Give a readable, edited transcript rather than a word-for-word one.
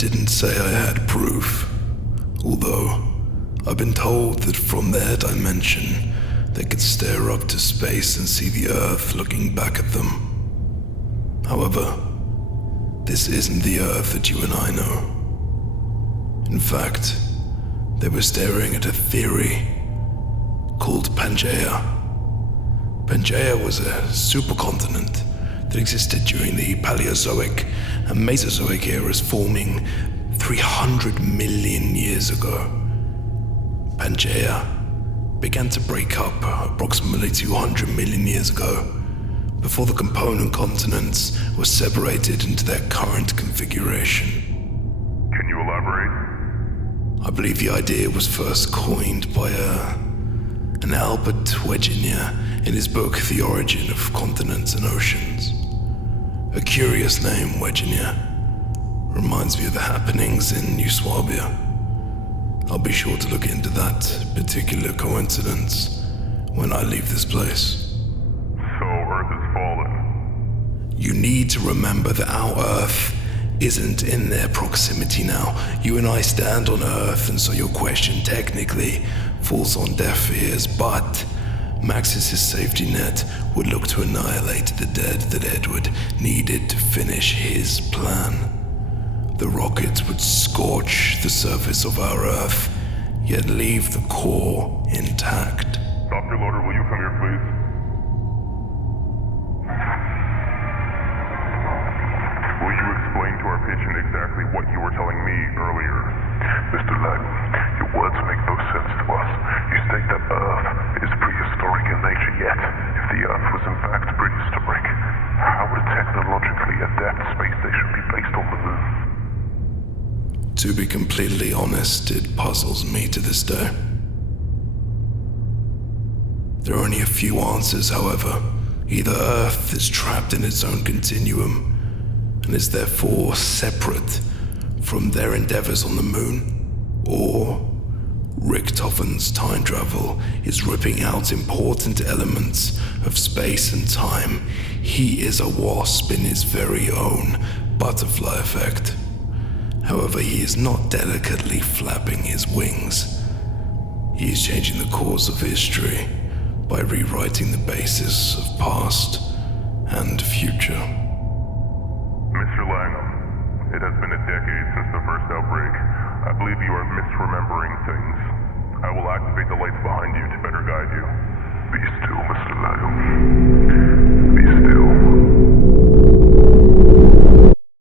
didn't say I had proof. Although, I've been told that from their dimension, they could stare up to space and see the Earth looking back at them. However, this isn't the Earth that you and I know. In fact, they were staring at a theory called Pangaea. Pangaea was a supercontinent that existed during the Paleozoic and Mesozoic eras, forming 300 million years ago. Pangaea began to break up approximately 200 million years ago, before the component continents were separated into their current configuration. Can you elaborate? I believe the idea was first coined by an Albert Wedginier in his book The Origin of Continents and Oceans. A curious name, Wedginier. Reminds me of the happenings in New Swabia. I'll be sure to look into that particular coincidence when I leave this place. So Earth has fallen. You need to remember that our Earth isn't in their proximity now. You and I stand on Earth, and so your question technically falls on deaf ears, but Maxis' safety net would look to annihilate the dead that Edward needed to finish his plan. The rockets would scorch the surface of our Earth, yet leave the core intact. Dr. Loader, will you come here, please? Will you explain to our patient exactly what you were telling me earlier? Mr. Langham, your words make no sense to us. You state that Earth is prehistoric in nature, yet if the Earth was in fact prehistoric, how would a technologically adept space station be based on the moon? To be completely honest, it puzzles me to this day. There are only a few answers, however. Either Earth is trapped in its own continuum, and is therefore separate from their endeavors on the moon, or Richthofen's time travel is ripping out important elements of space and time. He is a wasp in his very own butterfly effect. However, he is not delicately flapping his wings. He is changing the course of history by rewriting the basis of past and future. Mr. Langham, it has been a decade since the first outbreak. I believe you are misremembering things. I will activate the lights behind you to better guide you. Be still, Mr.